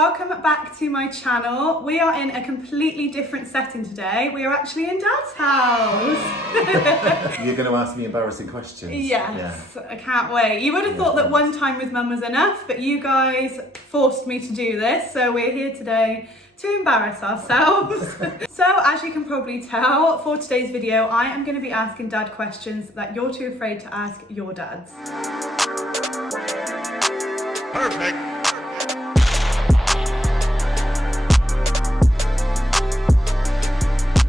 welcome back to my channel. We are in a completely different setting today. We are actually in Dad's house. You're going to ask me embarrassing questions? Yes, I can't wait. You would have thought that one time with Mum was enough, but you guys forced me to do this, so we're here today to embarrass ourselves. So as you can probably tell, for today's video, I am going to be asking Dad questions that you're too afraid to ask your dads. Perfect.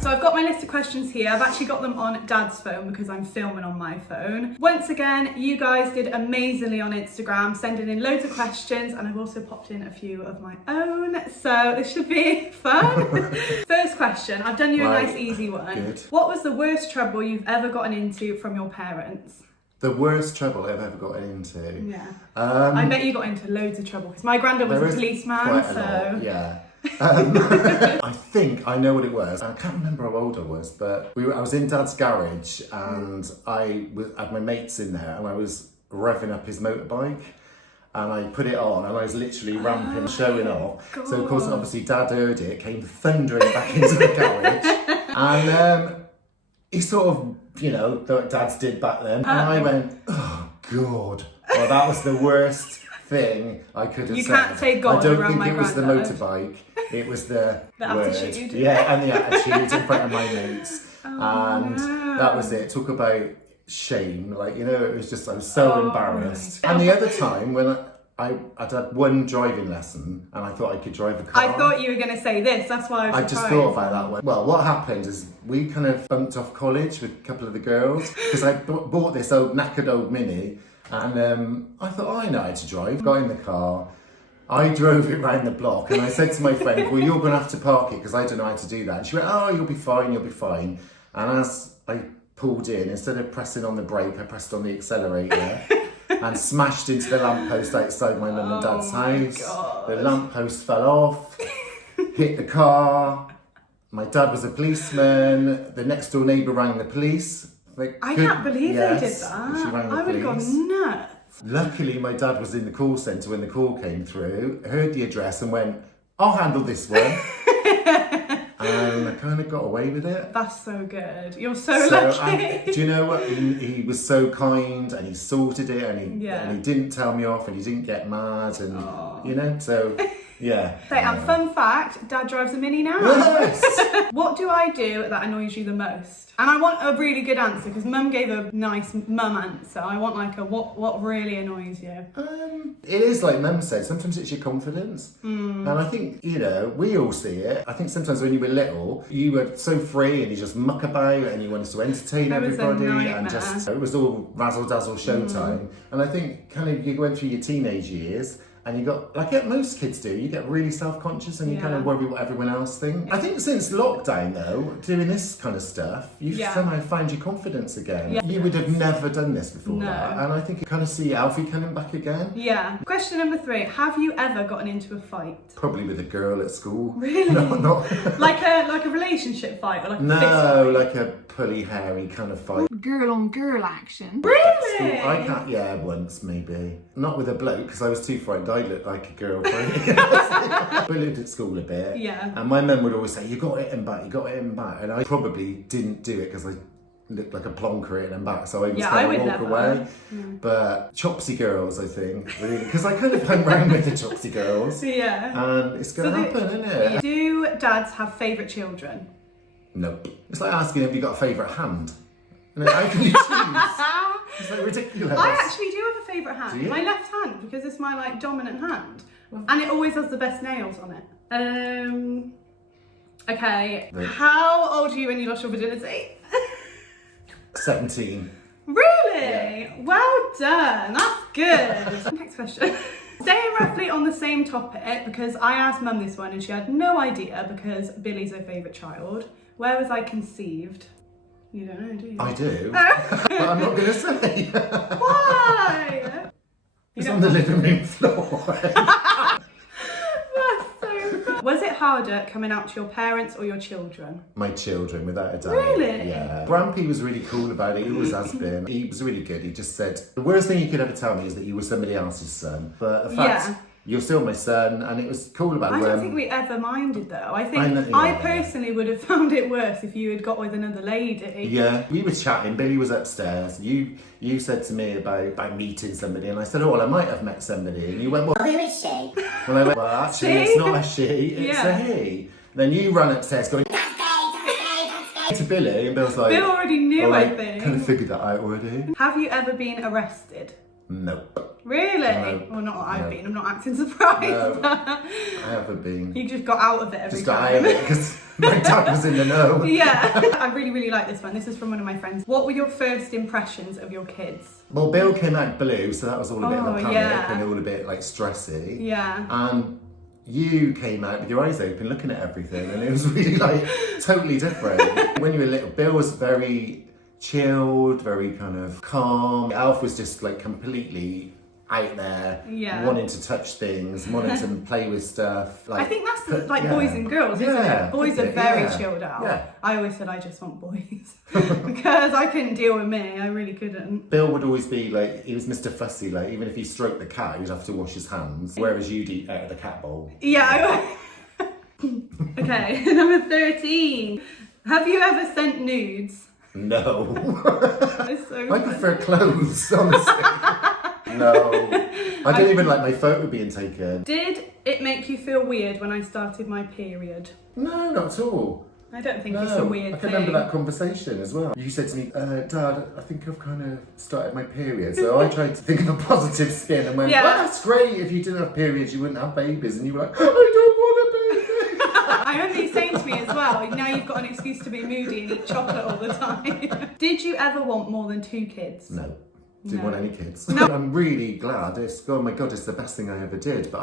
So I've got my list of questions here. I've actually got them on Dad's phone because I'm filming on my phone. Once again, you guys did amazingly on Instagram, sending in loads of questions, and I've also popped in a few of my own. So this should be fun. First question, I've done you a nice easy one. Good. What was the worst trouble you've ever gotten into from your parents? The worst trouble I've ever gotten into? Yeah. I bet you got into loads of trouble because my granddad was a policeman, lot, yeah. I think I know what it was. I can't remember how old I was, but I was in Dad's garage and I had my mates in there and I was revving up his motorbike and I put it on and I was literally ramping, showing off. God. So of course, obviously Dad heard it, came thundering back into the garage and he sort of, you know, what dads did back then. And I went, oh God. Well, that was the worst thing I could have said. You can't say God around my I don't think it was the granddad. motorbike. It was the word. Attitude. Yeah, and the attitude in front of my mates. And no. that was it. Talk about shame. Like, you know, it was just, I was so embarrassed. And the other time when I'd had one driving lesson and I thought I could drive a car. I thought you were going to say this, that's why I was I just surprised. thought about that one. Well, what happened is we kind of bunked off college with a couple of the girls because I bought this knackered old Mini and I thought, oh, I know how to drive. Got in the car, I drove it round the block and I said to my friend, well, you're going to have to park it because I don't know how to do that. And she went, oh, you'll be fine, you'll be fine. And as I pulled in, instead of pressing on the brake, I pressed on the accelerator. And smashed into the lamppost outside my mum and dad's house. God. The lamppost fell off, hit the car. My dad was a policeman. The next door neighbour rang the police. I can't believe they did that. She rang the I would have police. gone nuts. Luckily, my dad was in the call centre when the call came through, heard the address and went, I'll handle this one. And I kind of got away with it. That's so good. You're so lucky. Do you know what? He was so kind and he sorted it and he didn't tell me off and he didn't get mad and, you know, so, yeah. And fun fact, Dad drives a Mini now. Yes! What do I do that annoys you the most? And I want a really good answer because Mum gave a nice mum answer. I want like a what really annoys you? It is like Mum said, sometimes it's your confidence. And I think, you know, we all see it. I think sometimes when you were little, you were so free and you just muck about and you wanted to entertain everybody and just, it was all razzle dazzle showtime. And I think kind of you went through your teenage years and you got, like most kids do, you get really self-conscious and you kind of worry what everyone else thinks. I think since lockdown though, doing this kind of stuff, you've somehow found your confidence again. Yeah. You would have never done this before that. And I think you kind of see Alfie coming back again. Yeah. Question number 3, have you ever gotten into a fight? Probably with a girl at school. Really? Not like a relationship fight or like a fist no, fight? like a pulley hairy kind of fight. Girl on girl action. Really? I can't, once maybe. Not with a bloke because I was too frightened. I looked like a girlfriend. Bullied at school a bit. Yeah. And my mum would always say, you got to hit him back, you got to hit him back. And I probably didn't do it because I looked like a plonker hitting him back. So I was kind of walk away. But Chopsy girls, I think, really. Because I kind of hung around with the Chopsy girls. Yeah. And it's going to happen, isn't it? Do dads have favourite children? Nope. It's like asking if you got a favourite hand. How can you choose? It's like ridiculous. I actually do have a favourite hand. Do you? My left hand, because it's my like dominant hand. And it always has the best nails on it. Okay. How old were you when you lost your virginity? 17. Really? Yeah. Well done. That's good. Next question. Staying roughly on the same topic, because I asked Mum this one and she had no idea because Billy's her favourite child. Where was I conceived? You don't know, do you? I do. But I'm not going to say. Why? It's on the living room floor. Was it harder coming out to your parents or your children? My children, without a doubt. Really? Yeah. Brampy was really cool about it. He always has been. He was really good. He just said, the worst thing you could ever tell me is that you were somebody else's son. But the fact you're still my son, and it was cool about I don't think we ever minded though. I think know, I yeah. personally would have found it worse if you had got with another lady. Yeah, we were chatting. Billy was upstairs. You said to me about meeting somebody, and I said, "Oh, well, I might have met somebody." And you went, "Well, who is she?" And I went, "Well, actually, See? it's not a she, it's a he." Then you ran upstairs going to Billy, and Bill's like, Bill already knew, "Oh, I think. kind of figured that out already." Have you ever been arrested? Nope. Really? No. Well, not that I've No. been. I'm not acting surprised. No, I haven't been. You just got out of it every Just time. got out of it because my dad was in the know. Yeah. I really, really like this one. This is from one of my friends. What were your first impressions of your kids? Well, Bill came out blue, so that was all a bit of a panic yeah. and all a bit like stressy. Yeah. And you came out with your eyes open looking at everything, and it was really like totally different. When you were little, Bill was very chilled, very kind of calm. Alf was just like completely out there, Yeah. wanting to touch things, wanting to play with stuff. Like, I think that's like yeah. boys and girls, isn't Yeah, it? Boys that's are it, very yeah. chilled out. Yeah. I always said I just want boys because I couldn't deal with me. I really couldn't. Bill would always be like, he was Mr. Fussy, like even if he stroked the cat, he'd have to wash his hands, whereas you'd eat out of the cat bowl. Yeah. Okay, number 13. Have you ever sent nudes? No. It's so I funny. prefer clothes, honestly. No. I don't even like my photo being taken. Did it make you feel weird when I started my period? No, not at all. I don't think it's No, a weird I thing. can remember that conversation as well. You said to me, Dad, I think I've kind of started my period. So I tried to think of a positive spin and went, Yeah. well, that's great. If you didn't have periods, you wouldn't have babies. And you were like, I don't want a baby. I remember you saying to me as well, now you've got an excuse to be moody and eat chocolate all the time. Did you ever want more than 2 kids? No. Didn't No. want any kids. No. I'm really glad. Oh my God, it's the best thing I ever did. But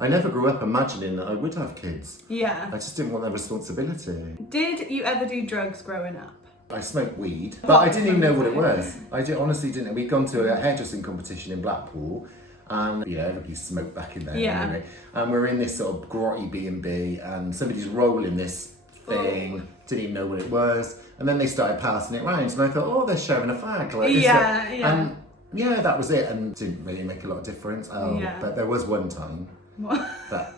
I never grew up imagining that I would have kids. Yeah. I just didn't want that responsibility. Did you ever do drugs growing up? I smoked weed, but I didn't even know what it was. Honestly didn't. We'd gone to a hairdressing competition in Blackpool, and everybody smoked back in there. Yeah. Anyway. And we're in this sort of grotty B&B, and somebody's rolling this thing. Didn't even know what it was, and then they started passing it round, and I thought, oh, they're sharing a fag. Like, Yeah, yeah. And yeah, that was it, and didn't really make a lot of difference. Yeah. But there was one time What? that.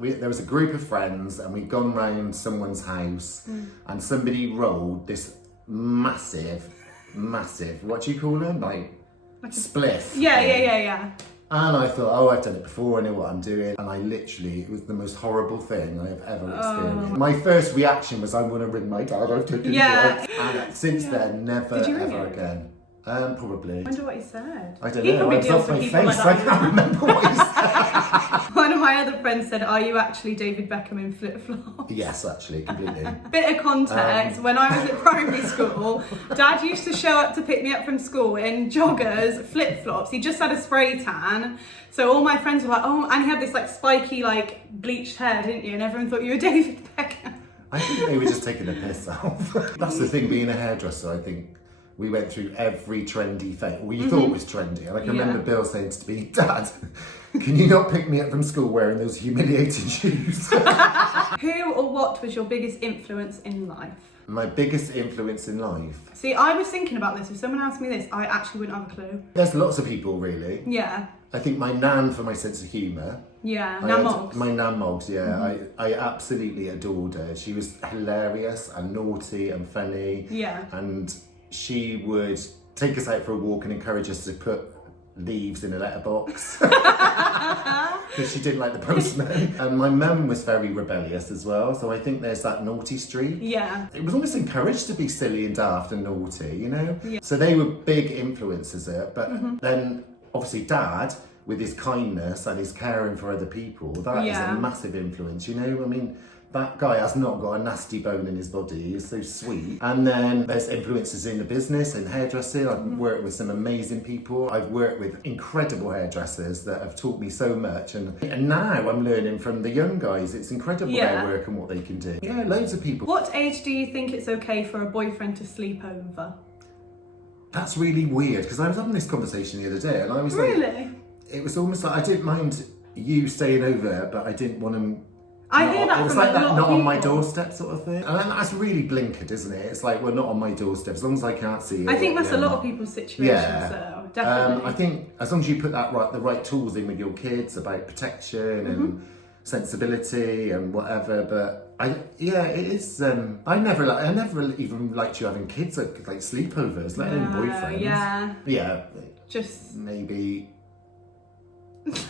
There was a group of friends and we'd gone round someone's house and somebody rolled this massive, what do you call them? Like spliff. Yeah. And I thought, oh, I've done it before, I know what I'm doing. And it was the most horrible thing I have ever experienced. My first reaction was, I'm going to ring my dad, I've taken drugs. And since then, never, Did you ring ever him? again. Probably. I wonder what he said. I don't He know, probably I was deals off with my people face, like I that. can't remember what he said. One of my other friends said, are you actually David Beckham in flip-flops? Yes, actually, completely. Bit of context, when I was at primary school, Dad used to show up to pick me up from school in joggers, flip-flops. He just had a spray tan. So all my friends were like, oh, and he had this like spiky, like bleached hair, didn't you? And everyone thought you were David Beckham. I think they were just taking the piss off. That's the thing, being a hairdresser, I think we went through every trendy thing. Well, you thought was trendy. Like, I remember Bill saying to me, Dad, can you not pick me up from school wearing those humiliating shoes? Who or what was your biggest influence in life? My biggest influence in life? See, I was thinking about this. If someone asked me this, I actually wouldn't have a clue. There's lots of people, really. Yeah. I think my nan for my sense of humour. Yeah, I Nan had- Moggs. My nan Moggs, yeah. I absolutely adored her. She was hilarious and naughty and funny. Yeah. And she would take us out for a walk and encourage us to put leaves in a letterbox. Because she didn't like the postman. And my mum was very rebellious as well. So I think there's that naughty streak. Yeah. It was almost encouraged to be silly and daft and naughty, you know? Yeah. So they were big influences there. But then obviously Dad, with his kindness and his caring for other people, that is a massive influence, you know? I mean, that guy has not got a nasty bone in his body. He's so sweet. And then there's influences in the business, in hairdressing. I've worked with some amazing people. I've worked with incredible hairdressers that have taught me so much. And now I'm learning from the young guys. It's incredible their work and what they can do. Yeah, loads of people. What age do you think it's okay for a boyfriend to sleep over? That's really weird, because I was having this conversation the other day and I was like... Really? It was almost like I didn't mind you staying over, but I didn't want them... I hear that It was from like a that lot not of on my people. doorstep sort of thing. And that's really blinkered, isn't it? It's like, well, not on my doorstep, as long as I can't see it. I think that's a then- lot of people's situations Yeah. though. definitely. I think as long as you put the right tools in with your kids about protection and sensibility and whatever, but it is. I never even liked you having kids like sleepovers, let alone boyfriends. Yeah. Just maybe.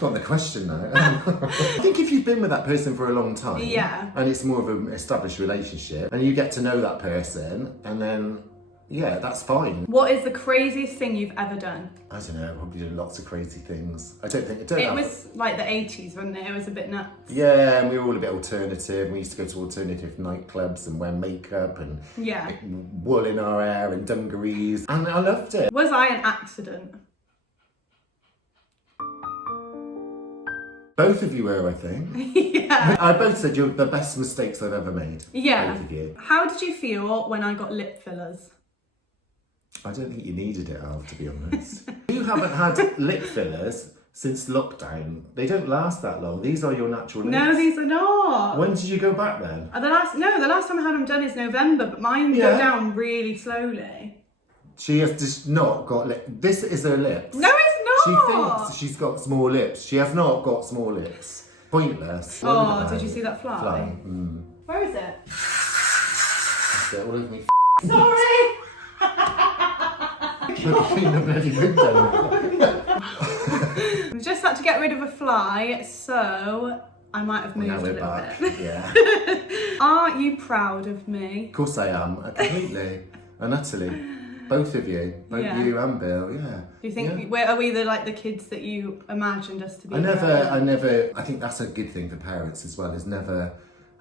Got the question now. I think if you've been with that person for a long time, and it's more of an established relationship, and you get to know that person, and then that's fine. What is the craziest thing you've ever done? I don't know. Probably done lots of crazy things. It was like the 80s, wasn't it? It was a bit nuts. Yeah, and we were all a bit alternative. We used to go to alternative nightclubs and wear makeup and wool in our hair and dungarees, and I loved it. Was I an accident? Both of you were, I think. I both said you're the best mistakes I've ever made. Yeah. Both of you. How did you feel when I got lip fillers? I don't think you needed it, Alf, to be honest. You haven't had lip fillers since lockdown. They don't last that long. These are your natural lips. No, these are not. When did you go back then? The last time I had them done is November, but mine go down really slowly. She has just not got lip. This is her lips. No, it's not. She thinks she's got small lips. She has not got small lips. Pointless. Oh, did you see that fly? Where is it? That's it, all over me. Sorry. Between the bloody window. I've just had to get rid of a fly, so I might have moved Now a we're little back. bit. Yeah. Are you proud of me? Of course I am. Completely and utterly. Both of you. Both you and Bill, yeah. Do you think, are we the kids that you imagined us to be? I think that's a good thing for parents as well, is never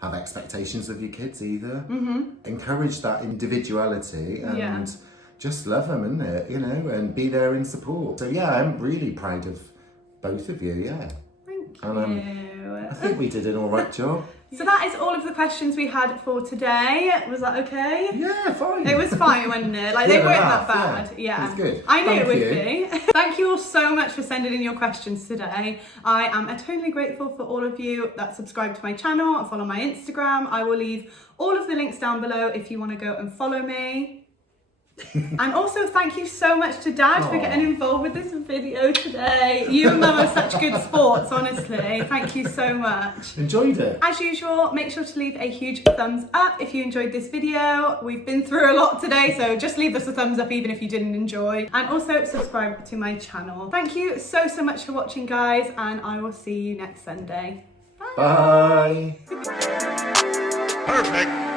have expectations of your kids either. Encourage that individuality and just love them, isn't it? And be there in support. So I'm really proud of both of you, Thank you. And I think we did an all right job. So that is all of the questions we had for today. Was that okay? Yeah, fine. It was fine, wasn't it? Like, they weren't that bad. Yeah. It was good. I knew it would be. Thank you all so much for sending in your questions today. I am eternally grateful for all of you that subscribe to my channel and follow my Instagram. I will leave all of the links down below if you want to go and follow me. And also thank you so much to Dad for getting involved with this video today. You and Mum are such good sports, honestly. Thank you so much. Enjoyed it. As usual, make sure to leave a huge thumbs up if you enjoyed this video. We've been through a lot today, so just leave us a thumbs up even if you didn't enjoy. And also subscribe to my channel. Thank you so much for watching, guys, and I will see you next Sunday. Bye. Perfect.